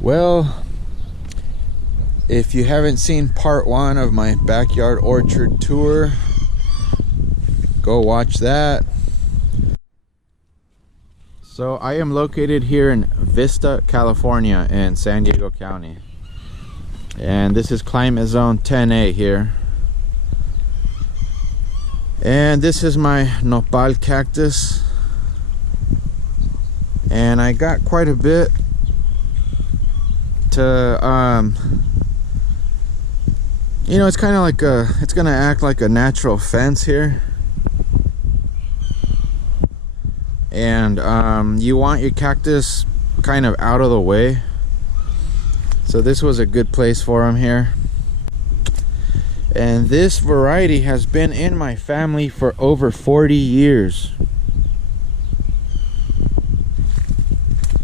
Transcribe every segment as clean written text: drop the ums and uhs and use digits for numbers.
Well, if you haven't seen part 1 of my backyard orchard tour, go watch that. So I am located here in Vista, California in San Diego County. And this is climate zone 10A here. And this is my nopal cactus. And I got quite a bit to you know, it's kind of like it's gonna act like a natural fence here. And you want your cactus kind of out of the way, so this was a good place for them here. And this variety has been in my family for over 40 years.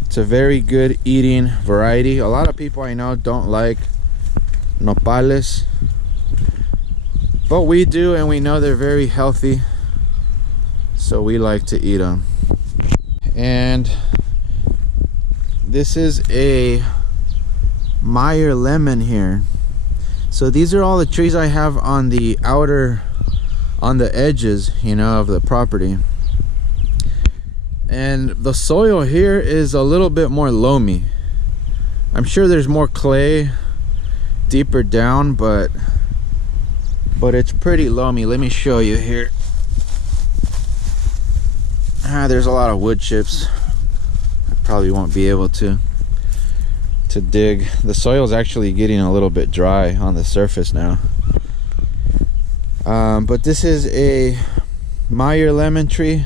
It's a very good eating variety. A lot of people I know don't like nopales, but we do, and we know they're very healthy, so we like to eat them. And this is a Meyer lemon here. So these are all the trees I have on the edges, you know, of the property. And the soil here is a little bit more loamy. I'm sure there's more clay deeper down, but it's pretty loamy. Let me show you here. There's a lot of wood chips. I probably won't be able to dig. The soil's actually getting a little bit dry on the surface now. But this is a Meyer lemon tree.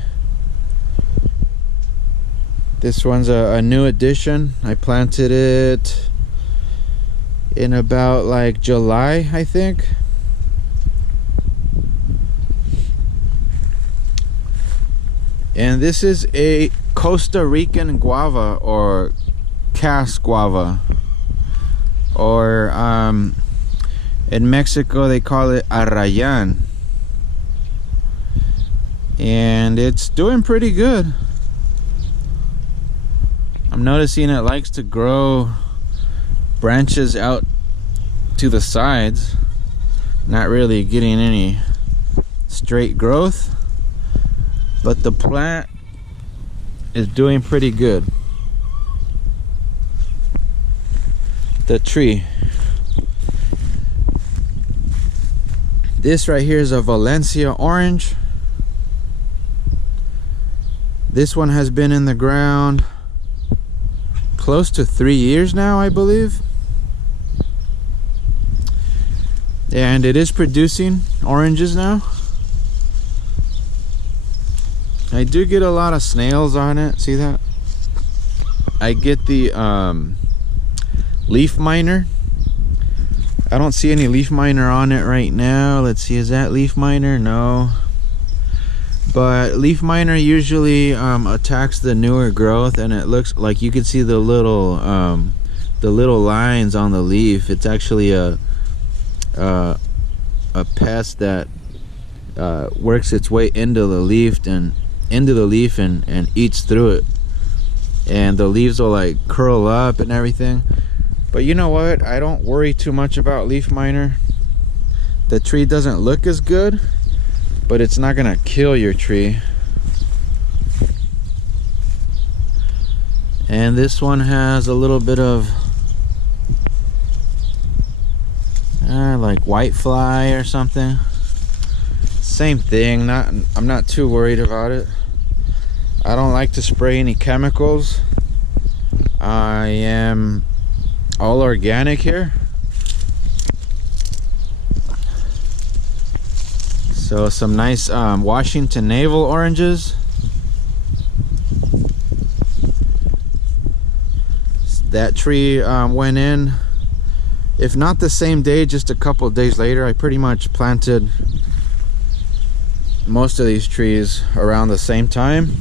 This one's a new addition. I planted it in about like July, I think. And this is a Costa Rican guava, or cas guava, or in Mexico they call it arrayan, and it's doing pretty good. I'm noticing it likes to grow branches out to the sides, not really getting any straight growth, but the plant is doing pretty good. The tree. This right here is a Valencia orange. This one has been in the ground close to 3 years now, I believe. And it is producing oranges now. I do get a lot of snails on it. See that? I get the leaf miner. I don't see any leaf miner on it right now. Let's see, is that leaf miner? No. But leaf miner usually attacks the newer growth, and it looks like you can see the little lines on the leaf. It's actually a pest that works its way into the leaf and eats through it, and the leaves will like curl up and everything. But you know what, I don't worry too much about leaf miner. The tree doesn't look as good, but it's not gonna kill your tree. And this one has a little bit of like white fly or something. Same thing. I'm not too worried about it. I don't like to spray any chemicals. I am all organic here. So some nice Washington navel oranges. That tree went in, if not the same day, just a couple of days later. I pretty much planted most of these trees around the same time.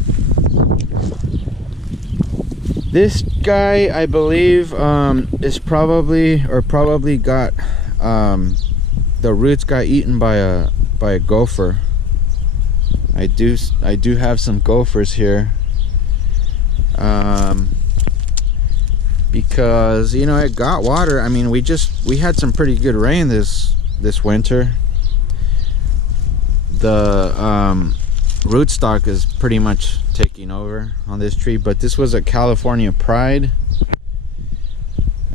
This guy, I believe, is probably got the roots got eaten by a gopher. I do have some gophers here. because you know it got water. I mean, we had some pretty good rain this winter. The rootstock is pretty much taking over on this tree, but this was a California Pride,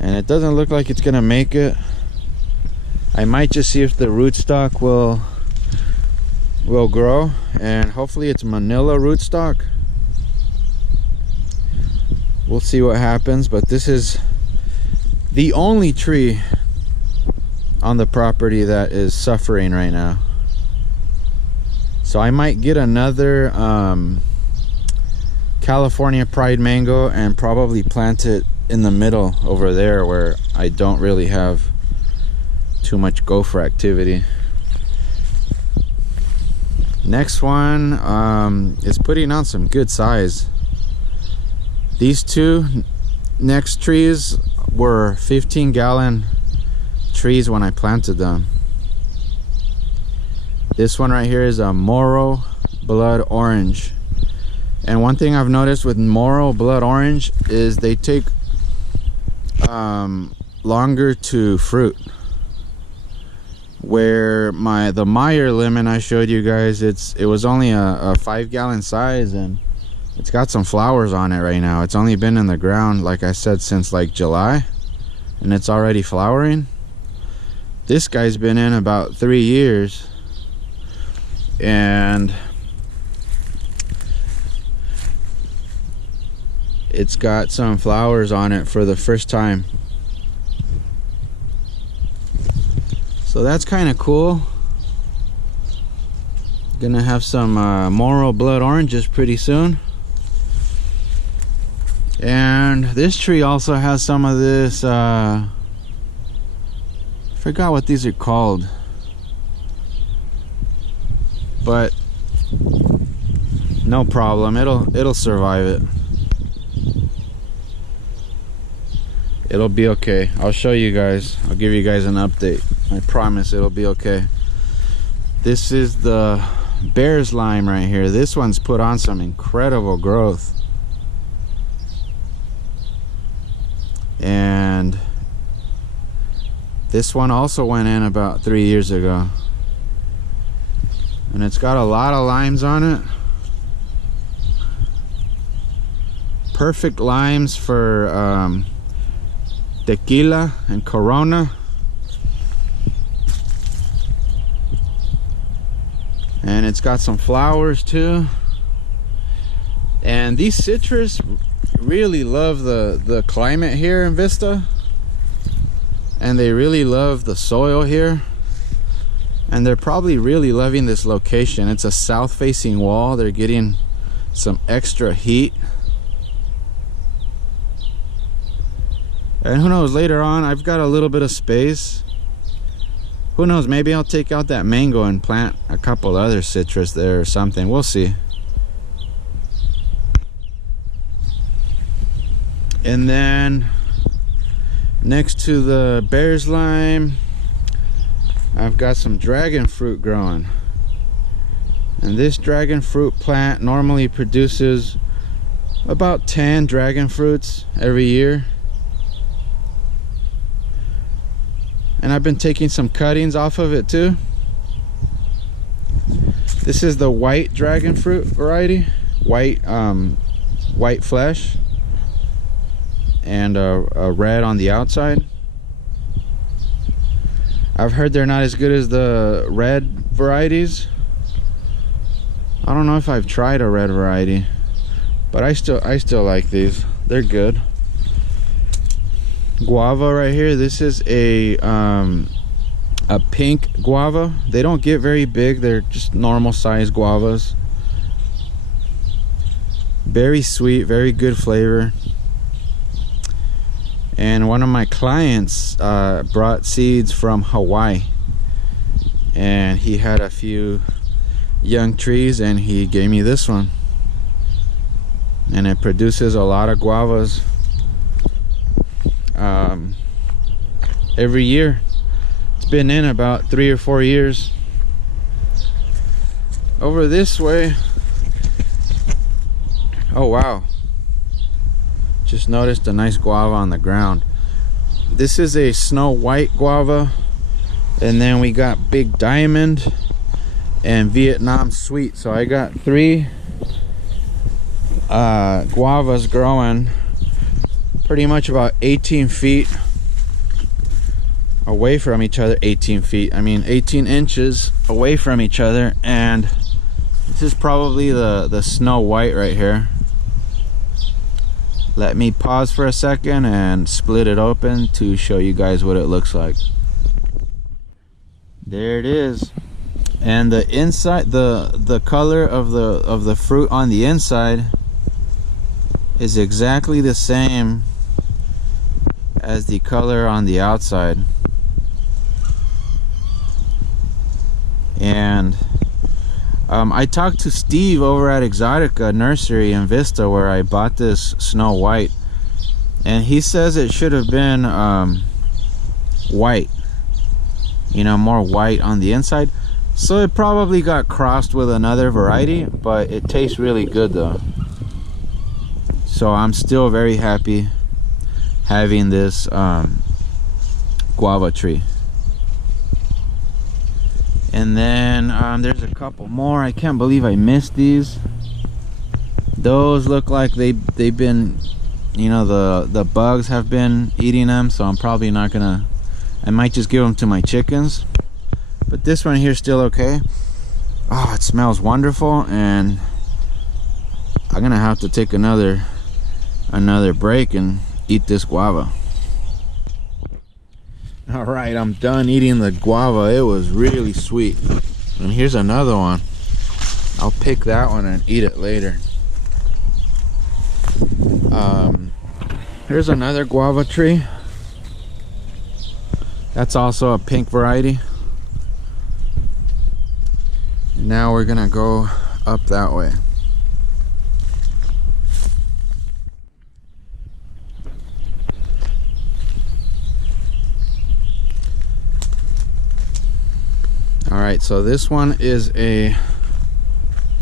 and it doesn't look like it's gonna make it. I might just see if the rootstock will grow, and hopefully it's Manila rootstock. We'll see what happens, but this is the only tree on the property that is suffering right now. So I might get another California Pride mango and probably plant it in the middle over there where I don't really have too much gopher activity. Next one is putting on some good size. These two next trees were 15-gallon trees when I planted them. This one right here is a Moro Blood Orange. And one thing I've noticed with Moro Blood Orange is they take longer to fruit. Where the Meyer lemon I showed you guys, it was only a 5-gallon size, and it's got some flowers on it right now. It's only been in the ground, like I said, since like July, and it's already flowering. This guy's been in about 3 years, and it's got some flowers on it for the first time. So that's kind of cool. Gonna have some Moro Blood Oranges pretty soon. And this tree also has some of this I forgot what these are called, but no problem, it'll survive it. It'll be okay. I'll show you guys. I'll give you guys an update. I promise it'll be okay. This is the bear's lime right here. This one's put on some incredible growth. And this one also went in about 3 years ago. And it's got a lot of limes on it. Perfect limes for tequila and Corona. And it's got some flowers too. And these citrus really love the climate here in Vista, and they really love the soil here, and they're probably really loving this location. It's a south facing wall. They're getting some extra heat. And who knows, later on I've got a little bit of space. Who knows, maybe I'll take out that mango and plant a couple other citrus there or something. We'll see. And then next to the bear's lime, I've got some dragon fruit growing. And this dragon fruit plant normally produces about 10 dragon fruits every year. And I've been taking some cuttings off of it too. This is the white dragon fruit variety, white flesh, and a red on the outside. I've heard they're not as good as the red varieties. I don't know if I've tried a red variety, but I still like these. They're good. Guava right here. This is a pink guava. They don't get very big. They're just normal size guavas. Very sweet, very good flavor. And one of my clients brought seeds from Hawaii, and he had a few young trees, and he gave me this one, and it produces a lot of guavas every year. It's been in about 3 or 4 years. Over this way, oh wow, Just noticed a nice guava on the ground. This is a Snow White guava, and then we got Big Diamond and Vietnam Sweet. So I got 3 guavas growing pretty much about 18 feet away from each other. 18 feet, I mean 18 inches away from each other. And this is probably the Snow White right here. Let me pause for a second and split it open to show you guys what it looks like. There it is. And the inside, the color of the fruit on the inside is exactly the same as the color on the outside. And I talked to Steve over at Exotica Nursery in Vista, where I bought this Snow White, and he says it should have been white, you know, more white on the inside. So it probably got crossed with another variety, but it tastes really good though. So I'm still very happy having this guava tree. And then there's a couple more. I can't believe I missed these. Those look like they've been, you know, the bugs have been eating them, so I'm probably not gonna, I might just give them to my chickens. But this one here is still okay. Oh, it smells wonderful, and I'm gonna have to take another break and eat this guava. All right, I'm done eating the guava. It was really sweet. And here's another one. I'll pick that one and eat it later. Here's another guava tree. That's also a pink variety. Now we're gonna go up that way. All right, so this one is a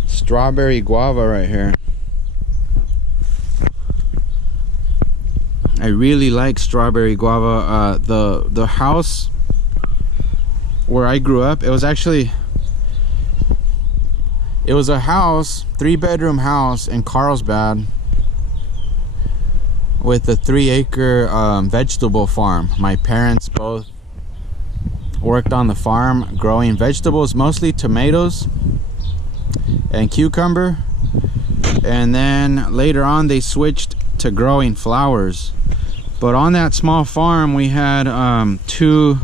strawberry guava right here. I really like strawberry guava. The house where I grew up, it was a house, 3-bedroom house in Carlsbad with a 3-acre vegetable farm. My parents both worked on the farm growing vegetables, mostly tomatoes and cucumber, and then later on they switched to growing flowers. But on that small farm we had 2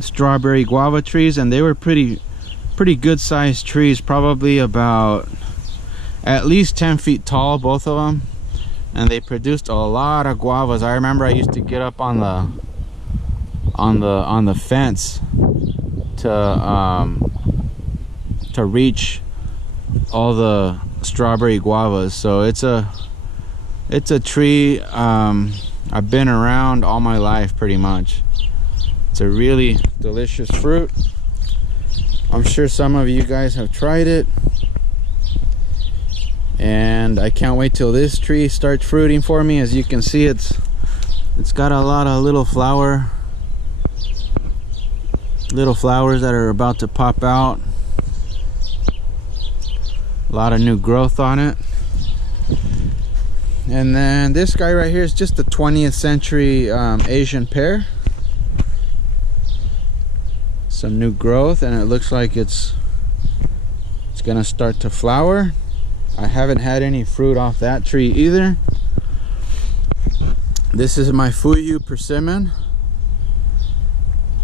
strawberry guava trees, and they were pretty good sized trees, probably about at least 10 feet tall, both of them, and they produced a lot of guavas. I remember I used to get up on the fence to reach all the strawberry guavas. So it's a tree I've been around all my life pretty much. It's a really delicious fruit. I'm sure some of you guys have tried it, and I can't wait till this tree starts fruiting for me. As you can see, it's got a lot of little flowers that are about to pop out. A lot of new growth on it. And then this guy right here is just a 20th century Asian pear. Some new growth, and it looks like it's gonna start to flower. I haven't had any fruit off that tree either. This is my Fuyu persimmon,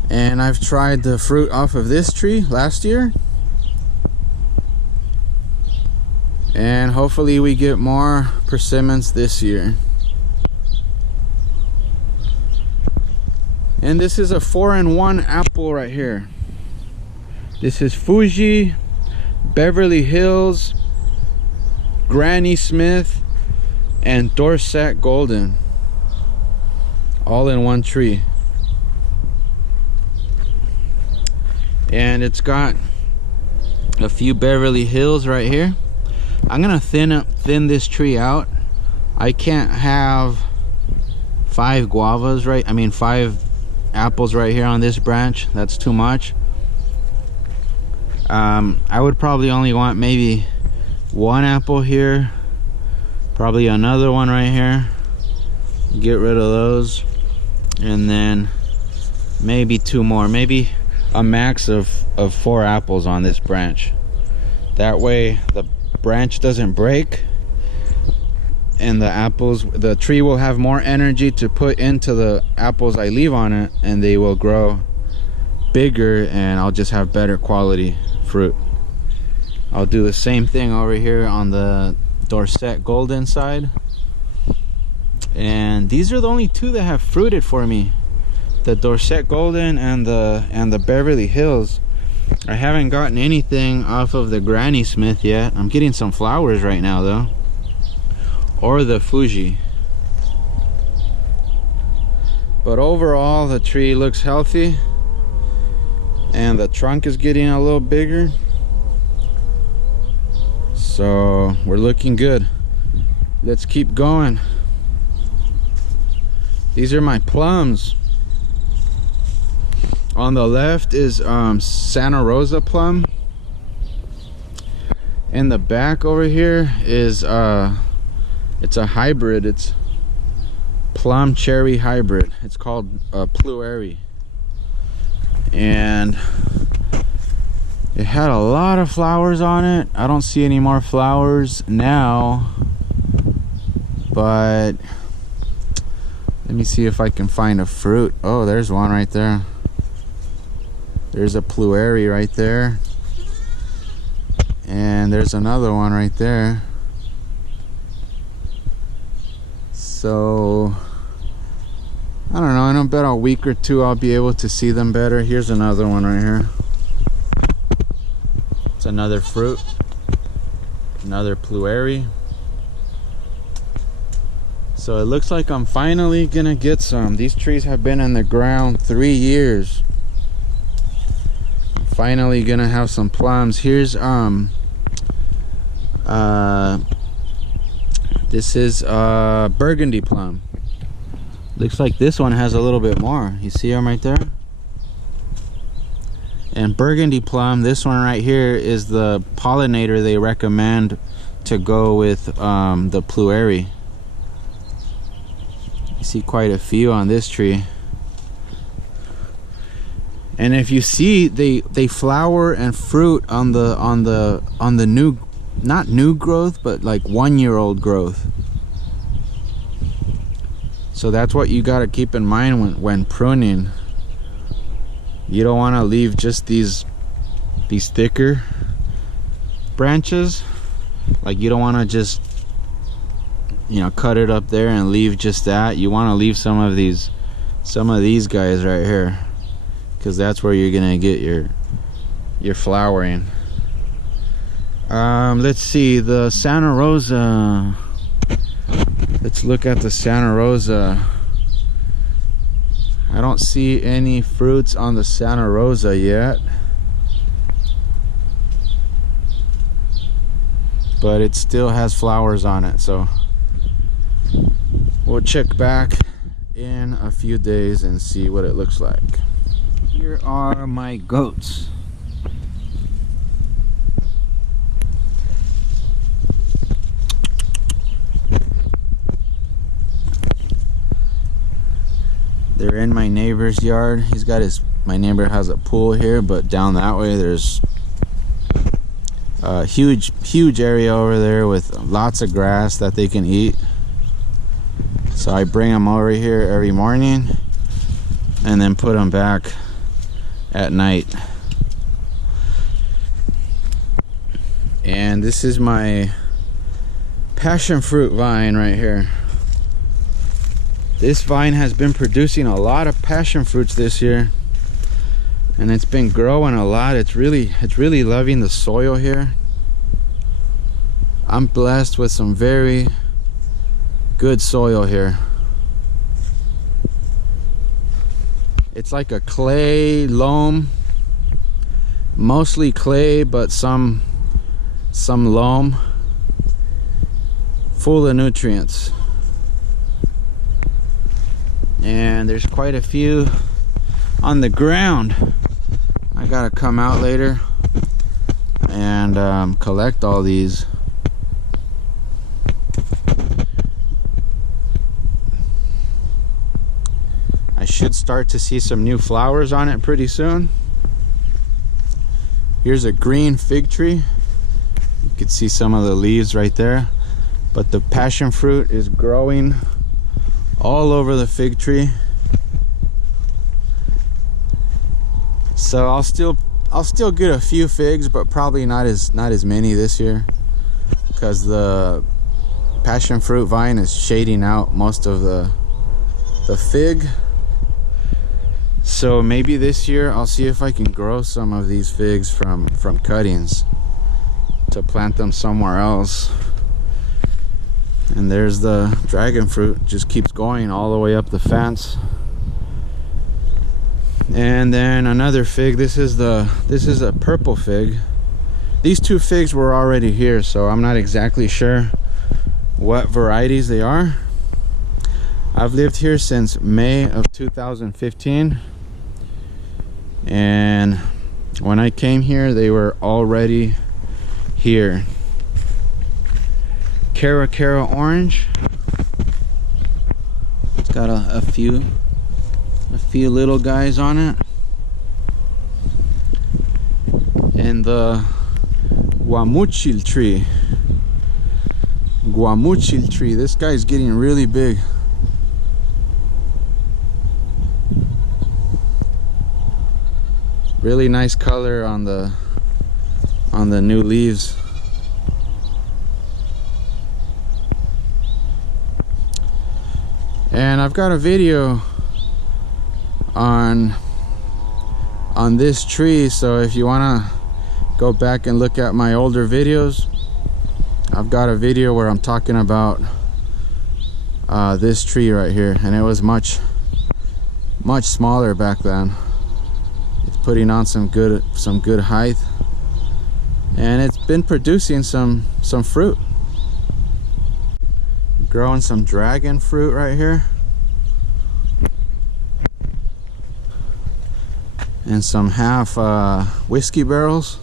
and I've tried the fruit off of this tree last year, and hopefully we get more persimmons this year. And this is a 4-in-1 apple right here. This is Fuji, Beverly Hills, Granny Smith, and Dorset Golden, all in one tree. And it's got a few Beverly Hills right here. I'm gonna thin this tree out. I can't have 5 guavas, right? I mean 5 apples right here on this branch. That's too much. I would probably only want maybe 1 apple here, probably another one right here, get rid of those, and then maybe 2 more, maybe a max of 4 apples on this branch. That way the branch doesn't break, and the tree will have more energy to put into the apples I leave on it, and they will grow bigger, and I'll just have better quality fruit. I'll do the same thing over here on the Dorset Golden side, and these are the only 2 that have fruited for me, the Dorset Golden and the Beverly Hills. I haven't gotten anything off of the Granny Smith yet. I'm getting some flowers right now though, or the Fuji. But overall the tree looks healthy, and the trunk is getting a little bigger, so we're looking good. Let's keep going. These are my plums. On the left is Santa Rosa plum. In the back over here is it's a hybrid. It's plum cherry hybrid. It's called Pluary, and it had a lot of flowers on it. I don't see any more flowers now, but let me see if I can find a fruit. Oh, there's one right there. There's a Pluary right there, and there's another one right there. So I don't know, in about a week or 2 I'll be able to see them better. Here's another one right here. It's another fruit, another Pluary. So it looks like I'm finally gonna get some. These trees have been in the ground 3 years. I'm finally gonna have some plums. Here's this is burgundy plum. Looks like this one has a little bit more. You see them right there? And burgundy plum, this one right here, is the pollinator they recommend to go with the Pluary. You see quite a few on this tree. And if you see, they flower and fruit on the new, not new growth, but like 1-year-old growth. So that's what you got to keep in mind when pruning. You don't want to leave just these thicker branches. Like, you don't want to just, you know, cut it up there and leave just that. You want to leave some of these guys right here, because that's where you're gonna get your flowering. Let's see, the Santa Rosa. Let's look at the Santa Rosa. I don't see any fruits on the Santa Rosa yet, but it still has flowers on it, so we'll check back in a few days and see what it looks like. Here are my goats. They're in my neighbor's yard. My neighbor has a pool here, but down that way there's a huge area over there with lots of grass that they can eat. So I bring them over here every morning and then put them back at night. And this is my passion fruit vine right here. This vine has been producing a lot of passion fruits this year, and it's been growing a lot. It's really loving the soil here. I'm blessed with some very good soil here. It's like a clay loam, mostly clay, but some loam, full of nutrients. and there's quite a few on the ground. I gotta come out later and collect all these. I should start to see some new flowers on it pretty soon. Here's a green fig tree. You can see some of the leaves right there, but the passion fruit is growing all over the fig tree. So I'll still get a few figs, but probably not as many this year, because the passion fruit vine is shading out most of the fig. So maybe this year I'll see if I can grow some of these figs from cuttings to plant them somewhere else. And there's the dragon fruit, just keeps going all the way up the fence. And then another fig. This is a purple fig. These two figs were already here, so I'm not exactly sure what varieties they are. I've lived here since May of 2015, and when I came here they were already here. Cara orange. It's got a few little guys on it. And the guamuchil tree. This guy's getting really big. Really nice color on the new leaves. And I've got a video on this tree, so if you want to go back and look at my older videos, I've got a video where I'm talking about this tree right here, and it was much smaller back then. It's putting on some good height, and it's been producing some fruit. Growing some dragon fruit right here, and some half whiskey barrels.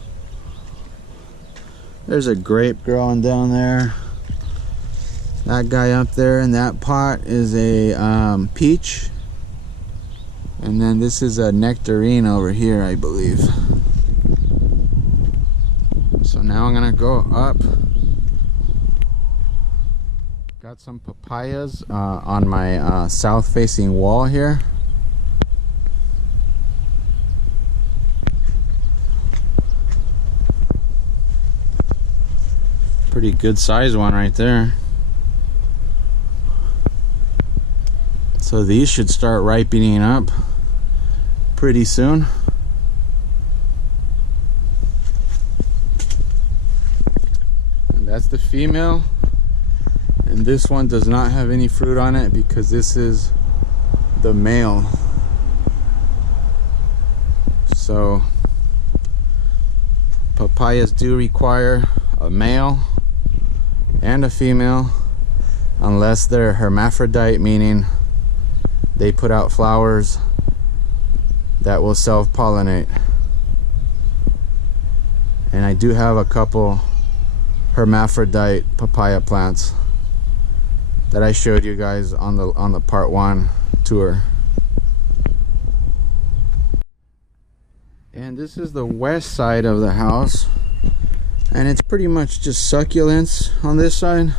There's a grape growing down there. That guy up there in that pot is a peach, and then this is a nectarine over here, I believe. So now I'm gonna go up. Got some papayas on my south facing wall here. Pretty good size one right there. So these should start ripening up pretty soon. And that's the female. And this one does not have any fruit on it because this is the male. So papayas do require a male and a female, unless they're hermaphrodite, meaning they put out flowers that will self-pollinate. And I do have a couple hermaphrodite papaya plants that I showed you guys on the part 1 tour. And this is the west side of the house, and it's pretty much just succulents on this side.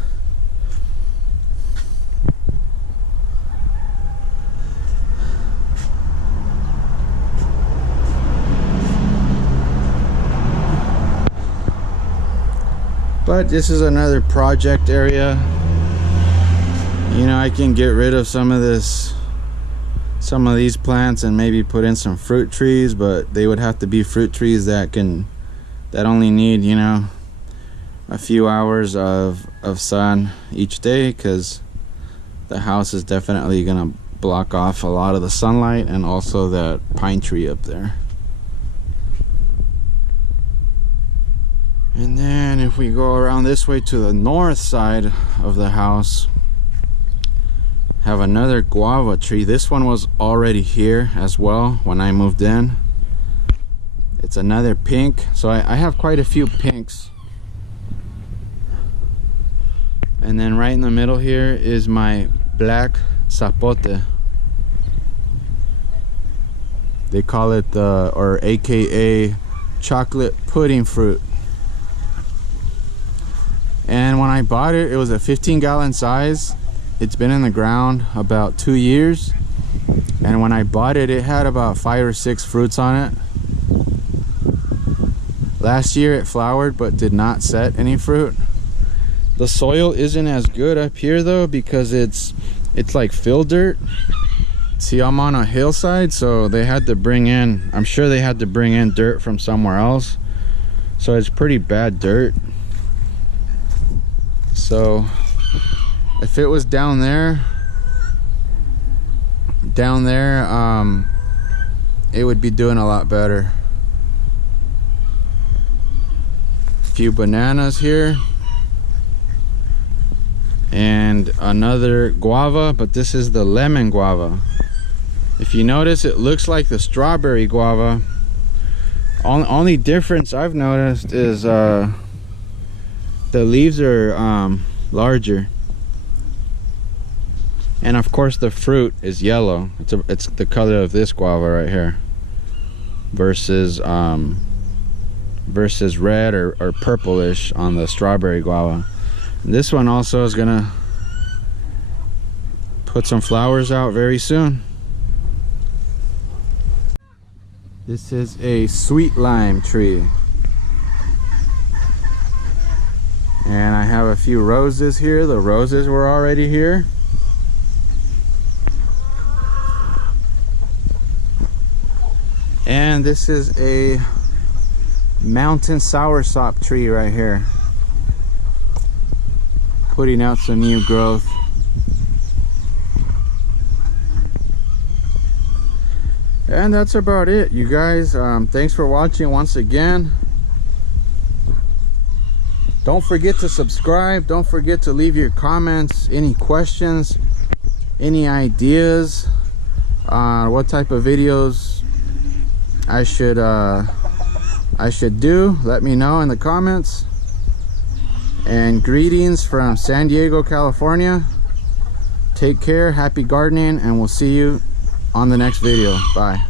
But this is another project area. You know, I can get rid of some of these plants and maybe put in some fruit trees, but they would have to be fruit trees that only need, you know, a few hours of sun each day, because the house is definitely gonna block off a lot of the sunlight, and also that pine tree up there. And then if we go around this way to the north side of the house, Have another guava tree. This one was already here as well when I moved in. It's another pink. So I have quite a few pinks. And then right in the middle here is my black zapote. They call it or AKA chocolate pudding fruit. And when I bought it, it was a 15-gallon size. It's been in the ground about 2 years. And when I bought it, it had about 5 or 6 fruits on it. Last year it flowered but did not set any fruit. The soil isn't as good up here though, because it's like fill dirt. See, I'm on a hillside, so they had to bring in, I'm sure they had to bring in dirt from somewhere else. So it's pretty bad dirt. So if it was down there, it would be doing a lot better. A few bananas here. And another guava, but this is the lemon guava. If you notice, it looks like the strawberry guava. Only difference I've noticed is the leaves are larger, and of course the fruit is yellow. It's the color of this guava right here versus red or purplish on the strawberry guava. And this one also is gonna put some flowers out very soon. This is a sweet lime tree. And I have a few roses here. The roses were already here. And this is a mountain soursop tree right here, putting out some new growth. And that's about it, you guys. Thanks for watching once again. Don't forget to subscribe. Don't forget to leave your comments, any questions, any ideas on what type of videos I should do. Let me know in the comments. And greetings from San Diego, California. Take care, happy gardening, and we'll see you on the next video. Bye.